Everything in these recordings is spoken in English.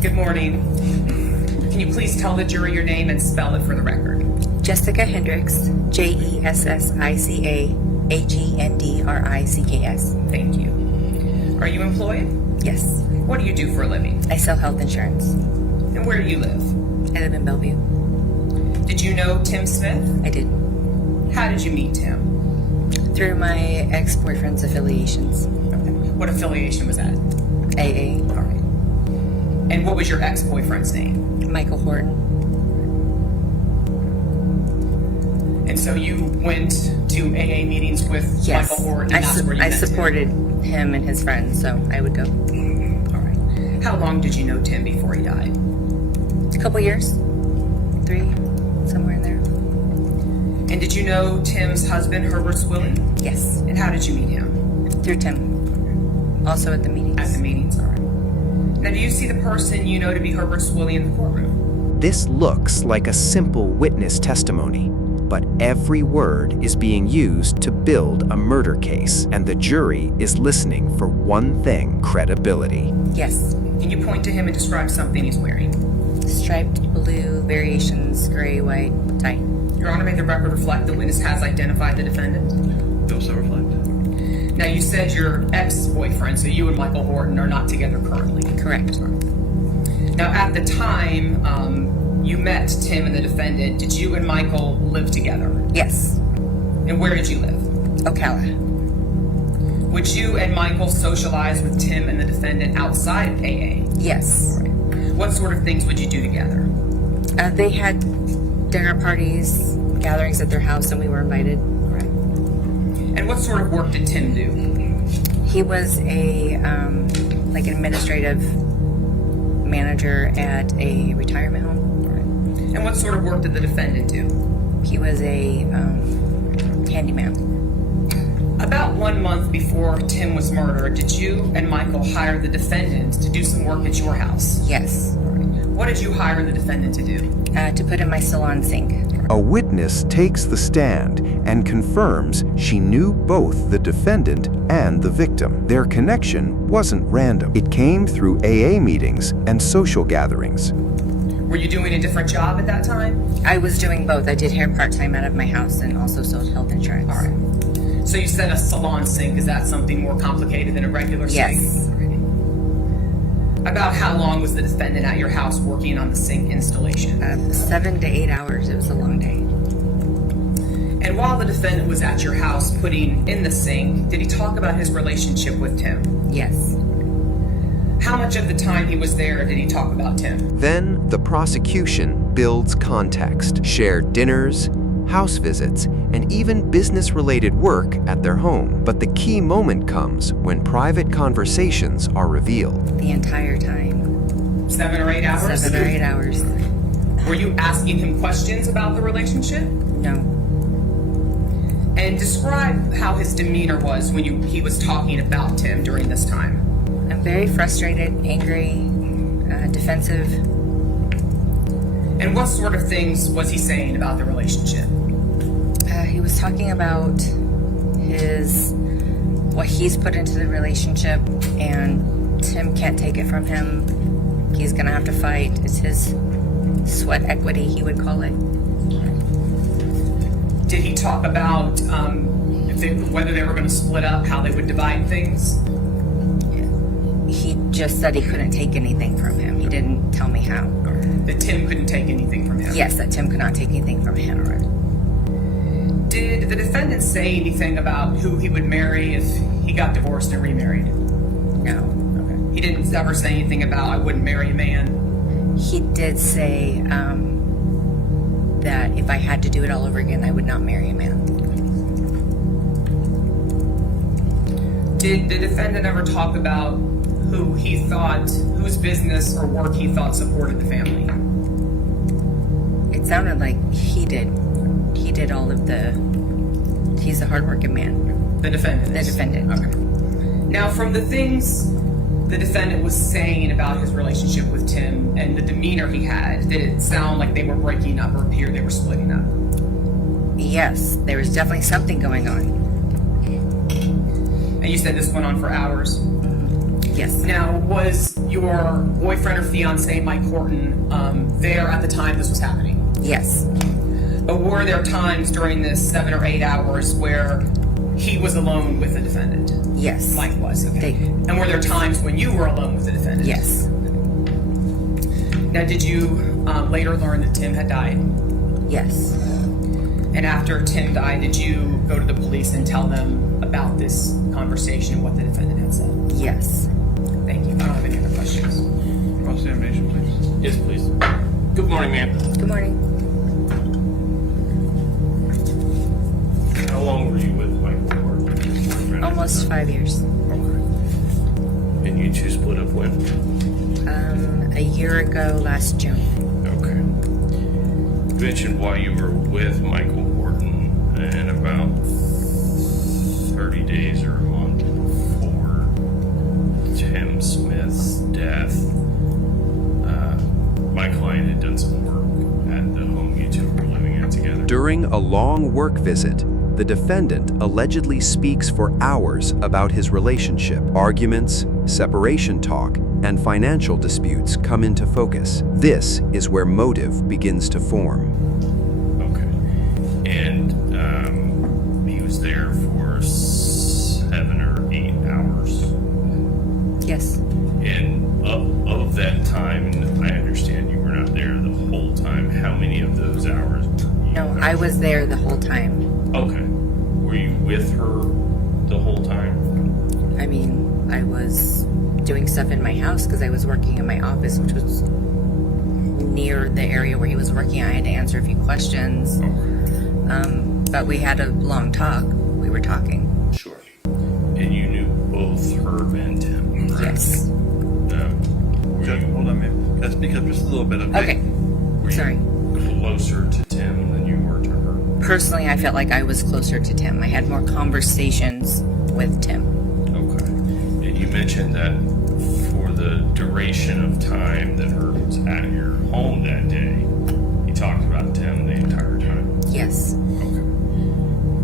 Good morning. Can you please tell the jury your name and spell it for the record? Jessica Hendricks, Jessica Hendricks. Thank you. Are you employed? Yes, What do you do for a living? I sell health insurance. And where do you live? I live in Bellevue. Did you know Tim Smith? I did. How did you meet Tim? Through my ex-boyfriend's affiliations. Okay. What affiliation was that? AA, All right. And what was your ex-boyfriend's name? Michael Horton. And so you went to AA meetings with Yes, Michael Horton, and that's where you I met Tim? supported him and his friends, so I would go. All right. How long did you know Tim before he died? A couple years, 3, somewhere in there. And did you know Tim's husband, Herbert Swilly? Yes, And how did you meet him? through Tim. Also at the meetings. At the meetings, all right. Now, do you see the person you know to be Herbert Swilly in the courtroom? This looks like a simple witness testimony, but every word is being used to build a murder case, and the jury is listening for one thing: credibility. Yes, Can you point to him and describe something he's wearing? striped blue, variations, gray, white, tie. Your Honor, may the record reflect the witness has identified the defendant? Bill so reflect. Now, you said your ex-boyfriend, so you and Michael Horton are not together currently. Correct. Now, at the time you met Tim and the defendant, did you and Michael live together? Yes, And where did you live? Ocala. Would you and Michael socialize with Tim and the defendant outside of AA? Yes. What sort of things would you do together? They had dinner parties, gatherings at their house, and we were invited. And what sort of work did Tim do? He was an administrative manager at a retirement home. And what sort of work did the defendant do? He was a handyman. About 1 month before Tim was murdered, did you and Michael hire the defendant to do some work at your house? Yes, What did you hire the defendant to do? to put in my salon sink. A witness takes the stand and confirms she knew both the defendant and the victim. Their connection wasn't random. It came through AA meetings and social gatherings. Were you doing a different job at that time? I was doing both. I did hair part-time out of my house and also sold health insurance. All right. So you said a salon sink. Is that something more complicated than a regular sink? Yes. About how long was the defendant at your house working on the sink installation? 7 to 8 hours. It was a long day. And while the defendant was at your house putting in the sink, did he talk about his relationship with Tim? Yes. How much of the time he was there did he talk about Tim? Then the prosecution builds context, shared dinners, house visits, and even business-related work at their home. But the key moment comes when private conversations are revealed. The entire time. 7 or 8 hours? 7 or 8 hours. Were you asking him questions about the relationship? No. And describe how his demeanor was when he was talking about Tim during this time. I'm very frustrated, angry, defensive. And what sort of things was he saying about the relationship? He was talking about what he's put into the relationship, and Tim can't take it from him. He's gonna have to fight. It's his sweat equity, he would call it. Did he talk about whether they were going to split up, how they would divide things? He just said he couldn't take anything from him. He didn't tell me how. That Tim couldn't take anything from him? Yes, that Tim could not take anything from him. Did the defendant say anything about who he would marry if he got divorced and remarried? No. Okay. He didn't ever say anything about, I wouldn't marry a man? He did say that if I had to do it all over again, I would not marry a man. Did the defendant ever talk about whose business or work he thought supported the family? It sounded like he did. He did all of he's a hardworking man. The defendant The is? defendant. Okay. Now, from the things the defendant was saying about his relationship with Tim and the demeanor he had, did it sound like they were breaking up or appear they were splitting up? Yes, there was definitely something going on. And you said this went on for hours? Yes. Now, was your boyfriend or fiance, Mike Horton, there at the time this was happening? Yes. But were there times during this 7 or 8 hours where he was alone with the defendant? Yes. Mike was, okay. And were there times when you were alone with the defendant? Yes. Now, did you later learn that Tim had died? Yes. And after Tim died, did you go to the police and tell them about this conversation and what the defendant had said? Yes. Thank you. I don't have any other questions. Cross-examination, please. Yes, please. Good morning, ma'am. Good morning. How long were you with Michael Horton? Almost 5 years. Okay. And you two split up when? A year ago, last June. Okay. You mentioned while you were with Michael Horton and about 30 days or a month before Tim Smith's death, my client had done some work at the home you two were living in together. During a long work visit, the defendant allegedly speaks for hours about his relationship. Arguments, separation talk, and financial disputes come into focus. This is where motive begins to form. Okay. And he was there for 7 or 8 hours. Yes. And of that time, and I understand you were not there the whole time, how many of those hours were you? No, I was there the whole time. Okay. Were you with her the whole time? I mean, I was doing stuff in my house because I was working in my office, which was near the area where he was working. I had to answer a few questions. Okay. But we had a long talk. We were talking. Sure. And you knew both Herb and Tim, correct? Yes. Judge, hold on, ma'am. Can I speak up just a little bit, okay? Okay. Were Sorry. you closer to Tim than you were to her? Personally, I felt like I was closer to Tim. I had more conversations with Tim. Okay. And you mentioned that for the duration of time that Herb was at your home that day, he talked about Tim the entire time. Yes. Okay.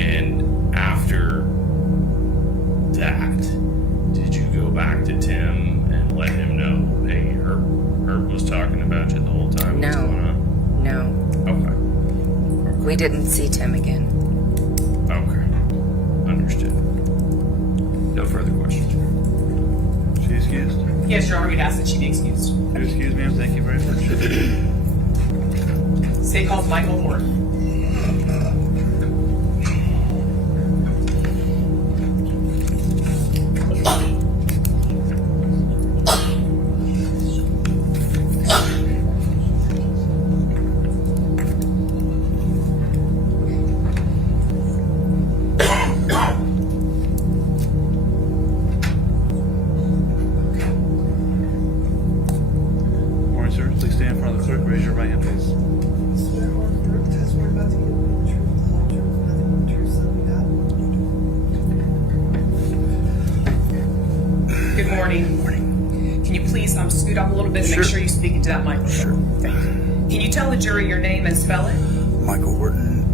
And after that, did you go back to Tim and let him know, hey, Herb was talking about you the whole time? What's No. going on? No. Okay. We didn't see Tim again. Okay. Understood. No further questions. She excused? Yes, Your Honor, we'd ask that she be excused. You're excused, ma'am. Thank you very much. State calls Michael Horton. Morning, sir. Please stand in front of the clerk. Raise your right hand, please. Swear or affirm the testimony about to give will be the truth, the whole truth, nothing but the truth, so help me God. Good morning. Can you please scoot up a little bit and make sure you speak into that microphone? Thank you. Can you tell the jury your name and spell it? Michael Horton,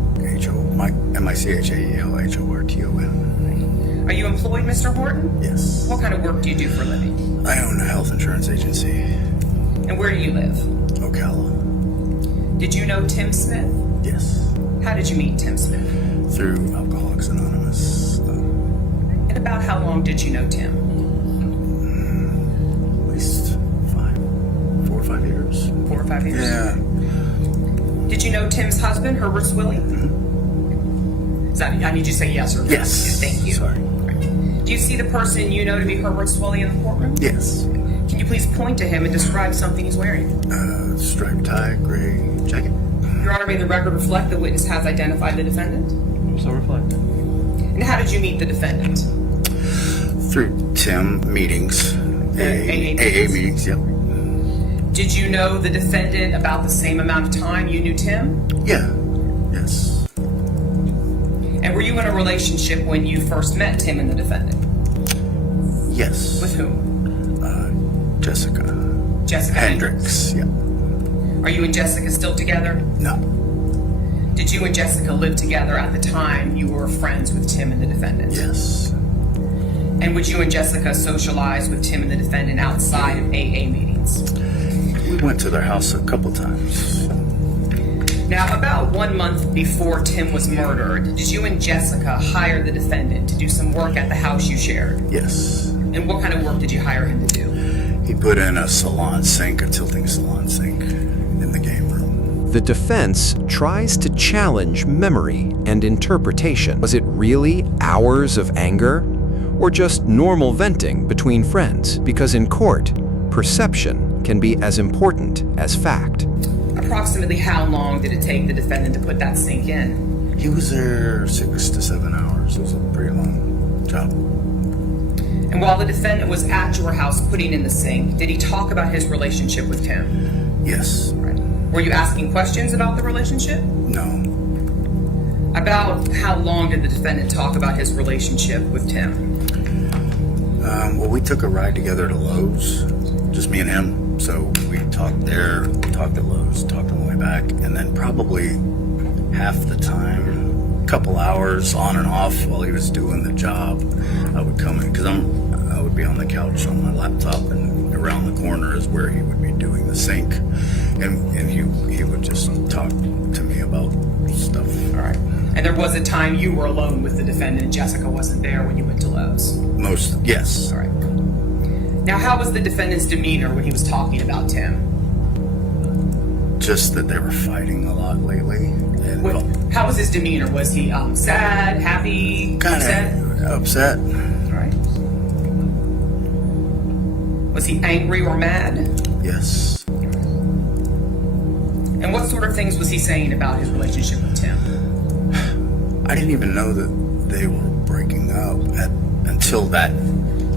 M-I-C-H-A-E-L-H-O-R-T-O-N. Are you employed, Mr. Horton? Yes. What kind of work do you do for a living? I own a health insurance agency. And where do you live? Ocala. Did you know Tim Smith? Yes. How did you meet Tim Smith? Through Alcoholics Anonymous. And about how long did you know Tim? At least 4 or 5 years. 4 or 5 years? Yeah. Did you know Tim's husband, Herbert Swilly? I need you to say yes or no. Yes. Thank you. Sorry. Do you see the person you know to be Herbert Swilly in the courtroom? Yes. Can you please point to him and describe something he's wearing? Striped tie, gray jacket. Your Honor, may the record reflect the witness has identified the defendant? So reflect. And how did you meet the defendant? Through Tim meetings. AA meetings, yep. Did you know the defendant about the same amount of time you knew Tim? Yeah. Yes. And were you in a relationship when you first met Tim and the defendant? Yes. With whom? Jessica. Jessica Hendricks, yeah. Are you and Jessica still together? No. Did you and Jessica live together at the time you were friends with Tim and the defendant? Yes. And would you and Jessica socialize with Tim and the defendant outside of AA meetings? We went to their house a couple times. Now, about 1 month before Tim was murdered, did you and Jessica hire the defendant to do some work at the house you shared? Yes. And what kind of work did you hire him to do? He put in a salon sink, a tilting salon sink, in the game room. The defense tries to challenge memory and interpretation. Was it really hours of anger? Or just normal venting between friends? Because in court, perception can be as important as fact. Approximately how long did it take the defendant to put that sink in? He was there 6 to 7 hours. It was a pretty long job. And while the defendant was at your house putting in the sink, did he talk about his relationship with Tim? Yes. Right. Were you asking questions about the relationship? No. About how long did the defendant talk about his relationship with Tim? Well, we took a ride together to Lowe's, just me and him. So we talked there, talked at Lowe's, talked on the way back, and then probably half the time, couple hours on and off while he was doing the job, I would come in because I would be on the couch on my laptop, and around the corner is where he would be doing the sink, and he would just talk to me about stuff. All right. And there was a time you were alone with the defendant. Jessica wasn't there when you went to Lowe's. Yes. All right. Now, how was the defendant's demeanor when he was talking about Tim? Just that they were fighting a lot lately. And How was his demeanor? Was he sad, happy, upset? kind of upset. All right. Was he angry or mad? Yes. And what sort of things was he saying about his relationship with Tim? I didn't even know that they were breaking up until that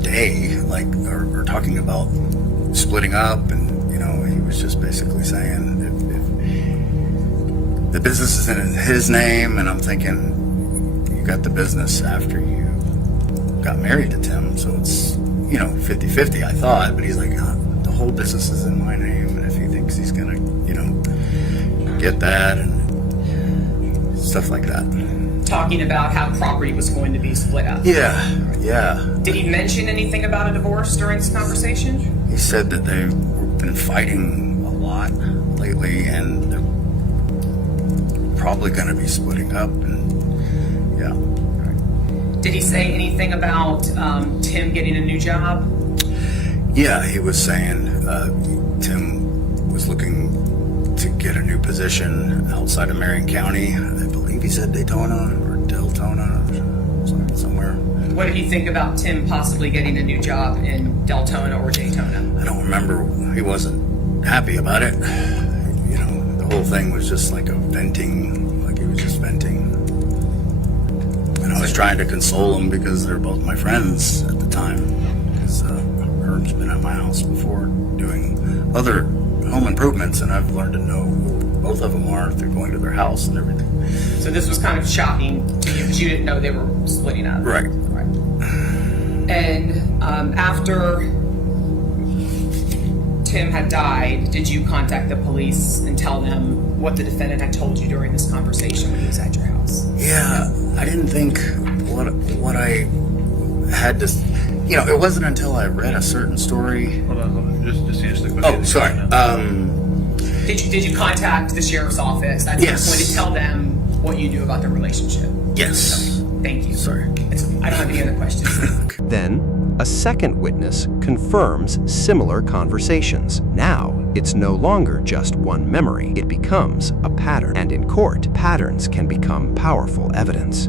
day, or talking about splitting up, and he was just basically saying if the business is in his name, and I'm thinking, you got the business after you got married to Tim, so it's 50-50, I thought, but he's like, the whole business is in my name, and if he thinks he's gonna get that and stuff like that. Talking about how property was going to be split up. Yeah. Did he mention anything about a divorce during this conversation? He said that they've been fighting a lot lately, and they're probably going to be splitting up, and yeah. Did he say anything about Tim getting a new job? Yeah, he was saying Tim was looking to get a new position outside of Marion County. I believe he said Daytona or Deltona or somewhere. What did he think about Tim possibly getting a new job in Deltona or Daytona? I don't remember. He wasn't happy about it. The whole thing was just like he was just venting. And I was trying to console him because they're both my friends at the time. Because Herb's been at my house before doing other home improvements, and I've learned to know who both of them are through going to their house and everything. So this was kind of shocking to you because you didn't know they were splitting up. Right. And after Tim had died, did you contact the police and tell them what the defendant had told you during this conversation when he was at your house? Yeah, I didn't think what I had to. It wasn't until I read a certain story. Hold on. Just answer the question. Oh, sorry. Did you contact the sheriff's office at Yes. some point to tell them what you knew about the relationship? Yes. Thank you. Sorry. I don't have any other questions. Then, a second witness confirms similar conversations. Now, it's no longer just one memory. It becomes a pattern. And in court, patterns can become powerful evidence.